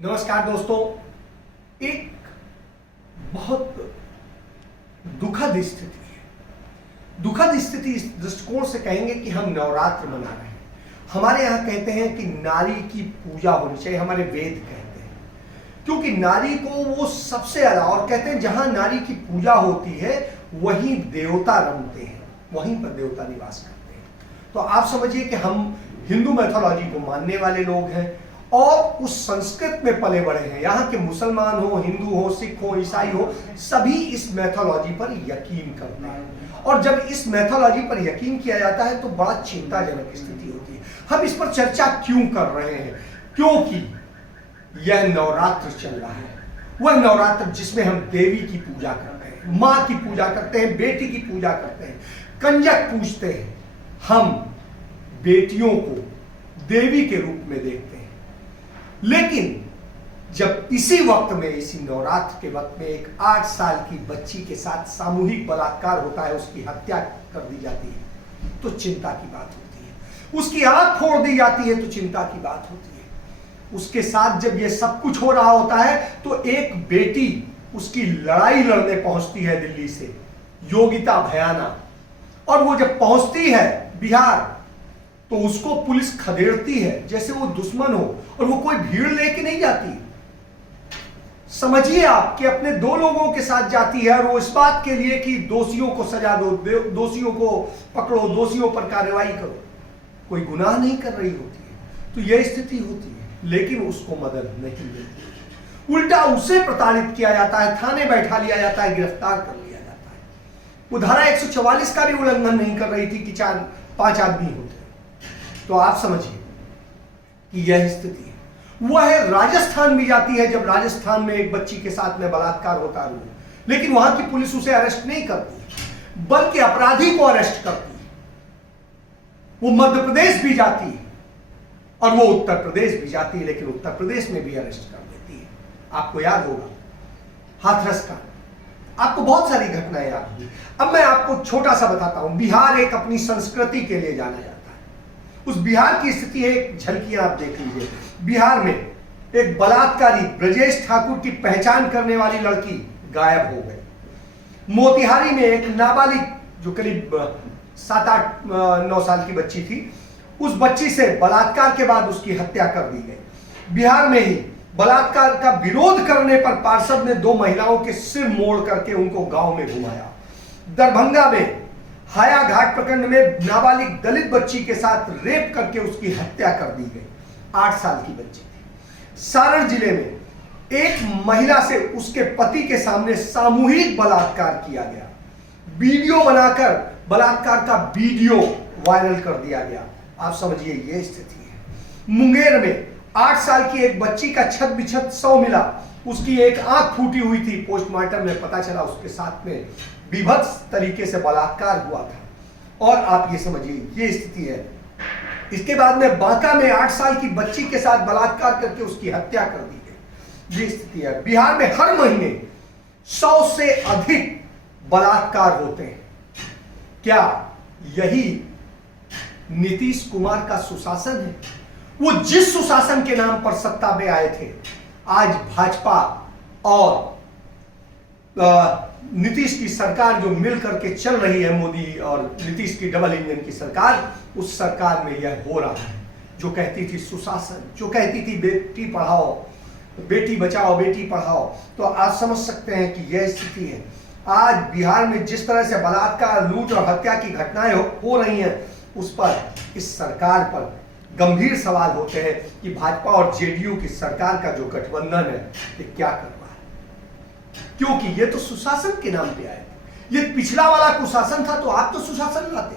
नमस्कार दोस्तों। एक बहुत दुखद स्थिति है। दुखद स्थिति इस दृष्टिकोण से कहेंगे कि हम नवरात्र मना रहे हैं। हमारे यहाँ कहते हैं कि नारी की पूजा होनी चाहिए, हमारे वेद कहते हैं, क्योंकि नारी को वो सबसे ज्यादा, और कहते हैं जहां नारी की पूजा होती है वहीं देवता रमते हैं, वहीं पर देवता निवास करते हैं। तो आप समझिए कि हम हिंदू मैथोलॉजी को मानने वाले लोग हैं और उस संस्कृत में पले बड़े हैं। यहाँ के मुसलमान हो, हिंदू हो, सिख हो, ईसाई हो, सभी इस मैथोलॉजी पर यकीन करते हैं। और जब इस मैथोलॉजी पर यकीन किया जाता है तो बड़ा चिंताजनक स्थिति होती है। हम इस पर चर्चा क्यों कर रहे हैं? क्योंकि यह नवरात्र चल रहा है, वह नवरात्र जिसमें हम देवी की पूजा करते हैं, माँ की पूजा करते हैं, बेटी की पूजा करते हैं, कंजक पूजते हैं। हम बेटियों को देवी के रूप में देखते हैं। लेकिन जब इसी वक्त में, इसी नवरात्र के वक्त में एक 8 साल की बच्ची के साथ सामूहिक बलात्कार होता है, उसकी हत्या कर दी जाती है, तो चिंता की बात होती है। उसकी आंख फोड़ दी जाती है तो चिंता की बात होती है। उसके साथ जब यह सब कुछ हो रहा होता है तो एक बेटी उसकी लड़ाई लड़ने पहुंचती है दिल्ली से, योगिता भयाना, और वो जब पहुंचती है बिहार तो उसको पुलिस खदेड़ती है जैसे वो दुश्मन हो, और वो कोई भीड़ लेके नहीं जाती। समझिए आप कि अपने दो लोगों के साथ जाती है और वो इस बात के लिए कि दोषियों को सजा दो, दोषियों को पकड़ो, दोषियों पर कार्रवाई करो। कोई गुनाह नहीं कर रही होती है। तो यह स्थिति होती है, लेकिन उसको मदद नहीं मिलती। उल्टा उसे प्रताड़ित किया जाता है, थाने बैठा लिया जाता है, गिरफ्तार कर लिया जाता है। वो धारा 144 का भी उल्लंघन नहीं कर रही थी कि 4-5 आदमी होते। तो आप समझिए कि यह स्थिति है। वह राजस्थान भी जाती है, जब राजस्थान में एक बच्ची के साथ में बलात्कार होता है, लेकिन वहां की पुलिस उसे अरेस्ट नहीं करती, बल्कि अपराधी को अरेस्ट करती है। वो मध्य प्रदेश भी जाती है और वो उत्तर प्रदेश भी जाती है, लेकिन उत्तर प्रदेश में भी अरेस्ट कर देती है। आपको याद होगा हाथरस का, आपको बहुत सारी घटनाएं याद होगी। अब मैं आपको छोटा सा बताता हूं। बिहार एक अपनी संस्कृति के लिए जाना जाता है। उस बिहार की स्थिति एक झलकियां आप देख लीजिए। बिहार में एक बलात्कारी ब्रजेश ठाकुर की पहचान करने वाली लड़की गायब हो गई। मोतिहारी में एक नाबालिग जो करीब 7-8-9 साल की बच्ची थी, उस बच्ची से बलात्कार के बाद उसकी हत्या कर दी गई। बिहार में ही बलात्कार का विरोध करने पर पार्षद ने 2 महिलाओं के सिर मोड़ करके उनको गांव में घुमाया। दरभंगा में हाया घाट प्रखंड में नाबालिग दलित बच्ची के साथ रेप करके उसकी हत्या कर दी गई। 8 साल की बच्ची थी। सारण जिले में एक महिला से उसके पति के सामने सामूहिक बलात्कार किया गया। वीडियो बनाकर बलात्कार का वीडियो वायरल कर दिया गया। आप समझिए यह स्थिति है। मुंगेर में 8 साल की एक बच्ची का छत बिछत शव मिला। उसकी एक आंख फूटी हुई थी। पोस्टमार्टम में पता चला उसके साथ में विभत्स तरीके से बलात्कार हुआ था। और आप ये समझिए ये स्थिति है। इसके बाद में बांका में 8 साल की बच्ची के साथ बलात्कार करके उसकी हत्या कर दी गई। ये स्थिति है। बिहार में हर महीने 100 से अधिक बलात्कार होते हैं। क्या यही नीतीश कुमार का सुशासन है? वो जिस सुशासन के नाम पर सत्ता में आए थे, आज भाजपा और नीतीश की सरकार जो मिल करके चल रही है, मोदी और नीतीश की डबल इंजन की सरकार, उस सरकार में यह हो रहा है। जो कहती थी सुशासन, जो कहती थी बेटी पढ़ाओ, बेटी बचाओ, बेटी पढ़ाओ, तो आप समझ सकते हैं कि यह स्थिति है। आज बिहार में जिस तरह से बलात्कार, लूट और हत्या की घटनाएं हो रही हैं, उस पर, इस सरकार पर गंभीर सवाल होते हैं कि भाजपा और जेडीयू की सरकार का जो गठबंधन है ये क्या कर रहा है। क्योंकि ये तो सुशासन के नाम पे आए। ये पिछला वाला कुशासन था तो आप तो सुशासन लाते,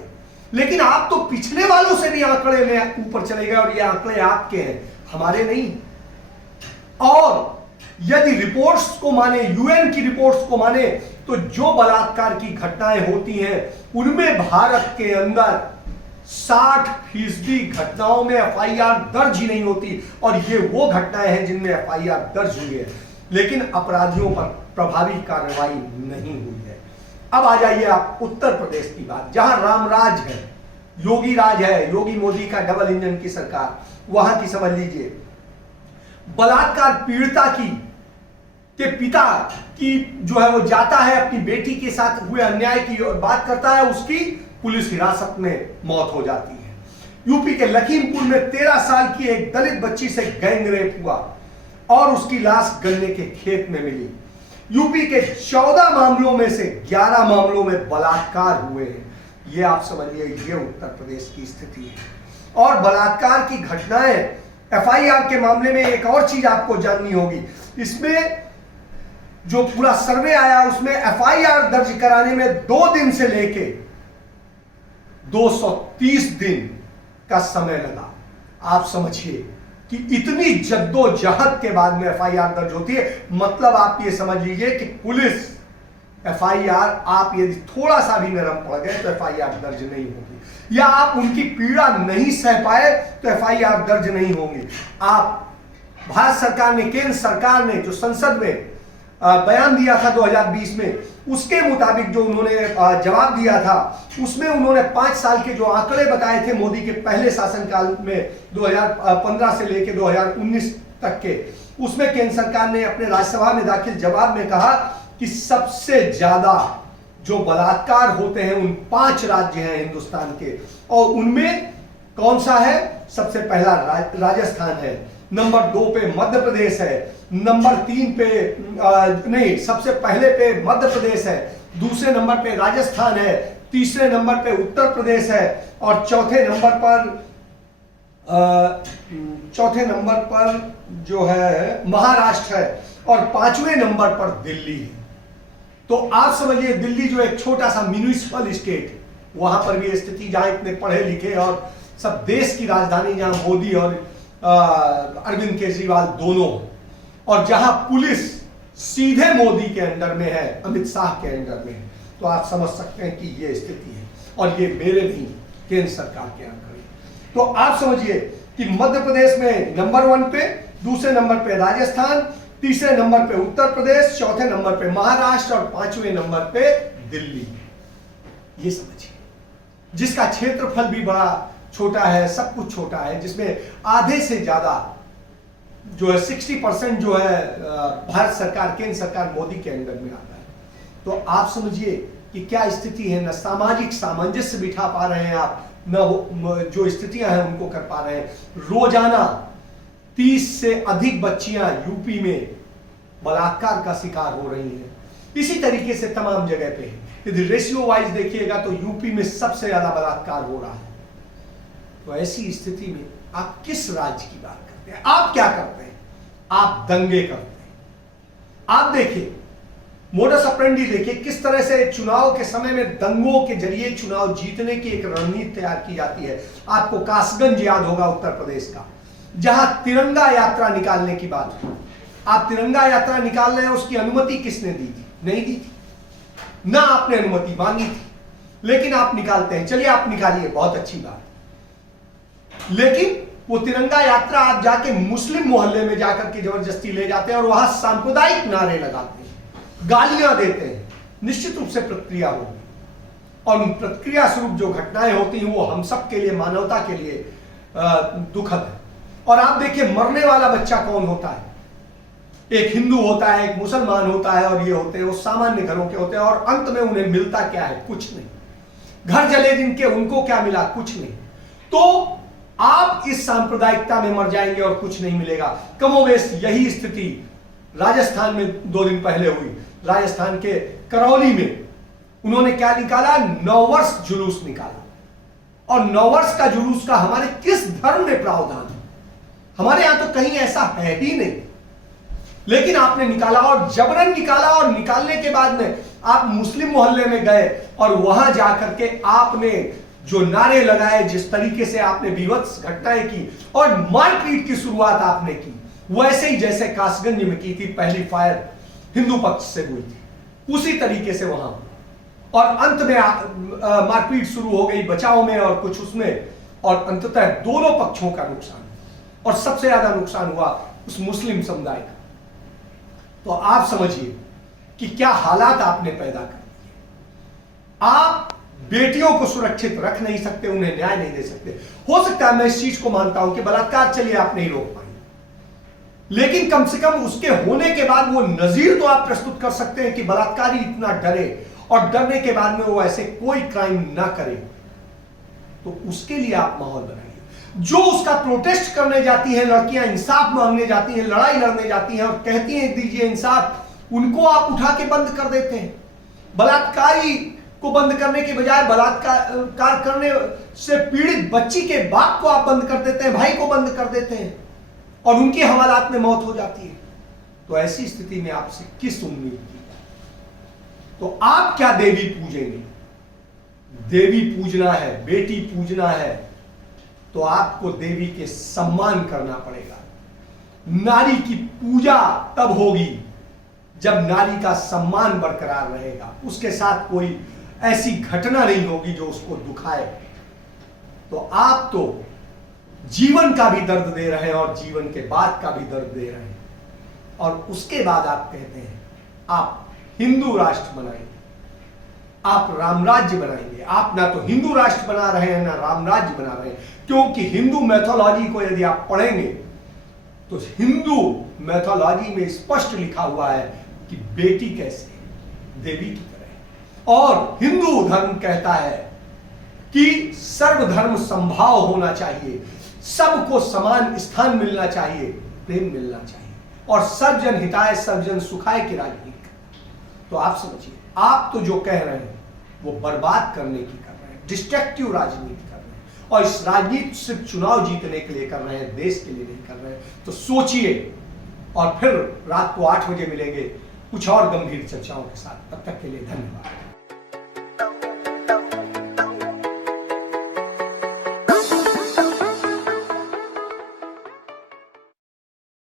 लेकिन आप तो पिछले वालों से भी आंकड़े में ऊपर चले गए, और ये आंकड़े आपके हैं, हमारे नहीं। और यदि रिपोर्ट्स को माने, यूएन की रिपोर्ट्स को माने, तो जो बलात्कार की घटनाएं होती हैं उनमें भारत के अंदर 60% घटनाओं में एफआईआर दर्ज ही नहीं होती। और ये वो घटनाएं हैं जिनमें एफआईआर दर्ज हुई है, लेकिन अपराधियों पर प्रभावी कार्रवाई नहीं हुई है। अब आ जाइए आप उत्तर प्रदेश की बात, जहां रामराज है, योगी राज है, योगी मोदी का डबल इंजन की सरकार, वहां की समझ लीजिए। बलात्कार पीड़िता की के पिता की जो है वो जाता है अपनी बेटी के साथ हुए अन्याय की और बात करता है, उसकी पुलिस हिरासत में मौत हो जाती है। यूपी के लखीमपुर में 13 साल की एक दलित बच्ची से गैंग रेप हुआ और उसकी लाश गन्ने के खेत में मिली। यूपी के 14 मामलों में से 11 मामलों में बलात्कार हुए हैं। ये आप समझिए, ये उत्तर प्रदेश की स्थिति है। और बलात्कार की घटनाएं, एफआईआर के मामले में एक और चीज आपको जाननी होगी, इसमें जो पूरा सर्वे आया उसमें एफआईआर दर्ज कराने में 2 दिन से लेके 230 दिन का समय लगा। आप समझिए कि इतनी जद्दोजहद के बाद में एफआईआर दर्ज होती है। मतलब आप ये समझ लीजिए कि पुलिस एफआईआर, आप यदि थोड़ा सा भी नरम पड़ गए तो एफआईआर दर्ज नहीं होगी, या आप उनकी पीड़ा नहीं सह पाए तो एफआईआर दर्ज नहीं होगी। आप भारत सरकार ने, केंद्र सरकार ने जो संसद में बयान दिया था 2020 में, उसके मुताबिक जो उन्होंने जवाब दिया था, उसमें उन्होंने 5 साल के जो आंकड़े बताए थे मोदी के पहले शासनकाल में 2015 से लेकर 2019 तक के, उसमें केंद्र सरकार ने अपने राज्यसभा में दाखिल जवाब में कहा कि सबसे ज्यादा जो बलात्कार होते हैं उन 5 राज्य हैं हिंदुस्तान के, और उनमें कौन सा है? सबसे पहला राजस्थान है, नंबर 2 पे मध्य प्रदेश है, नंबर 3 पे नहीं, सबसे पहले पे मध्य प्रदेश है, दूसरे नंबर पे राजस्थान है, तीसरे नंबर पे उत्तर प्रदेश है, और चौथे नंबर पर जो है महाराष्ट्र है, और 5वें नंबर पर दिल्ली है। तो आप समझिए, दिल्ली जो एक छोटा सा म्यूनिसिपल स्टेट है, वहां पर भी स्थिति, जहां इतने पढ़े लिखे और सब देश की राजधानी, जहां मोदी और अरविंद केजरीवाल दोनों, और जहां पुलिस सीधे मोदी के अंडर में है, अमित शाह के अंडर में है, तो आप समझ सकते हैं कि ये स्थिति है। और ये मेरे नहीं, केंद्र सरकार के आंकड़े। तो आप समझिए कि मध्य प्रदेश में नंबर 1 पे, दूसरे नंबर पे राजस्थान, तीसरे नंबर पे उत्तर प्रदेश, चौथे नंबर पे महाराष्ट्र और 5वें नंबर पे दिल्ली। ये समझिए, जिसका क्षेत्रफल भी बड़ा छोटा है, सब कुछ छोटा है, जिसमें आधे से ज्यादा जो है 60% जो है भारत सरकार, केंद्र सरकार मोदी के अंडर में आता है। तो आप समझिए कि क्या स्थिति है। न सामाजिक सामंजस्य बिठा पा रहे हैं आप, न जो स्थितियां हैं उनको कर पा रहे हैं। रोजाना 30 से अधिक बच्चियां यूपी में बलात्कार का शिकार हो रही हैं। इसी तरीके से तमाम जगह पे है। यदि रेशियो वाइज देखिएगा तो यूपी में सबसे ज्यादा बलात्कार हो रहा है। तो ऐसी स्थिति में आप किस राज्य की बात करते हैं? आप क्या करते हैं? आप दंगे करते हैं। आप देखिए, मोडस ऑपरेंडी देखिए, किस तरह से चुनाव के समय में दंगों के जरिए चुनाव जीतने की एक रणनीति तैयार की जाती है। आपको कासगंज याद होगा उत्तर प्रदेश का, जहां तिरंगा यात्रा निकालने की बात हुई। आप तिरंगा यात्रा निकाल रहे हैं, उसकी अनुमति किसने दी थी? नहीं दी थी ना, आपने अनुमति मांगी थी, लेकिन आप निकालते हैं। चलिए आप निकालिए, बहुत अच्छी बात। लेकिन वो तिरंगा यात्रा आप जाके मुस्लिम मोहल्ले में जाकर के जबरदस्ती ले जाते हैं और वहां सांप्रदायिक नारे लगाते हैं, गालियां देते हैं। निश्चित रूप से प्रतिक्रिया होगी, और उन प्रतिक्रिया स्वरूप जो घटनाएं होती हैं वो हम सब के लिए, मानवता के लिए दुखद है। और आप देखिए, मरने वाला बच्चा कौन होता है? एक हिंदू होता है, एक मुसलमान होता है, और ये होते हैं वो सामान्य घरों के होते हैं, और अंत में उन्हें मिलता क्या है? कुछ नहीं। घर जले जिनके, उनको क्या मिला? कुछ नहीं। तो आप इस सांप्रदायिकता में मर जाएंगे और कुछ नहीं मिलेगा। कमोबेश यही स्थिति राजस्थान में 2 दिन पहले हुई। राजस्थान के करौली में उन्होंने क्या निकाला? नववर्ष जुलूस निकाला। और नववर्ष का जुलूस का हमारे किस धर्म में प्रावधान है? हमारे यहां तो कहीं ऐसा है ही नहीं, लेकिन आपने निकाला, और जबरन निकाला। और निकालने के बाद में आप मुस्लिम मोहल्ले में गए और वहां जाकर के आपने जो नारे लगाए, जिस तरीके से आपने विभत्स घटनाएं की और मारपीट की शुरुआत आपने की, वैसे ही जैसे कासगंज में की थी, पहली फायर हिंदू पक्ष से हुई थी, उसी तरीके से वहां, और अंत में मारपीट शुरू हो गई, बचाव में और कुछ उसमें, और अंततः दोनों पक्षों का नुकसान, और सबसे ज्यादा नुकसान हुआ उस मुस्लिम समुदाय का। तो आप समझिए कि क्या हालात आपने पैदा कर दिए। आप बेटियों को सुरक्षित रख नहीं सकते, उन्हें न्याय नहीं दे सकते। हो सकता है, मैं इस चीज को मानता हूं कि बलात्कार चलिए आप नहीं रोक पाएंगे, लेकिन कम से कम उसके होने के बाद वो नजीर तो आप प्रस्तुत कर सकते हैं कि बलात्कारी इतना डरे और डरने के बाद में वो ऐसे कोई क्राइम ना करे, तो उसके लिए आप माहौल बनाइए। जो उसका प्रोटेस्ट करने जाती हैं लड़कियां, इंसाफ मांगने जाती हैं, लड़ाई लड़ने जाती हैं और कहती हैं दीजिए इंसाफ, उनको आप उठा के बंद कर देते हैं। बलात्कारी को बंद करने के बजाय बलात्कार करने से पीड़ित बच्ची के बाप को आप बंद कर देते हैं, भाई को बंद कर देते हैं और उनकी हवालात में मौत हो जाती है। तो ऐसी स्थिति में आपसे किस उम्मीद की? तो आप क्या देवी पूजेंगे? देवी पूजना है, बेटी पूजना है, तो आपको देवी के सम्मान करना पड़ेगा। नारी की पूजा तब होगी जब नारी का सम्मान बरकरार रहेगा, उसके साथ कोई ऐसी घटना नहीं होगी जो उसको दुखाए। तो आप तो जीवन का भी दर्द दे रहे हैं और जीवन के बाद का भी दर्द दे रहे हैं, और उसके बाद आप कहते हैं आप हिंदू राष्ट्र बनाएंगे, आप रामराज्य बनाएंगे। आप ना तो हिंदू राष्ट्र बना रहे हैं ना रामराज्य बना रहे हैं, क्योंकि हिंदू मैथोलॉजी को यदि आप पढ़ेंगे तो हिंदू मैथोलॉजी में स्पष्ट लिखा हुआ है कि बेटी कैसे देवी की तरह, और हिंदू धर्म कहता है कि सर्वधर्म संभाव होना चाहिए, सबको समान स्थान मिलना चाहिए, प्रेम मिलना चाहिए, और सर्वजन हिताय सर्वजन सुखाय की राजनीति। तो आप समझिए, आप तो जो कह रहे हैं वो बर्बाद करने की कर रहे हैं, डिस्ट्रक्टिव राजनीति कर रहे हैं, और इस राजनीति सिर्फ चुनाव जीतने के लिए कर रहे हैं, देश के लिए नहीं कर रहे हैं। तो सोचिए, और फिर रात को 8 बजे मिलेंगे कुछ और गंभीर चर्चाओं के साथ। तब तक के लिए धन्यवाद।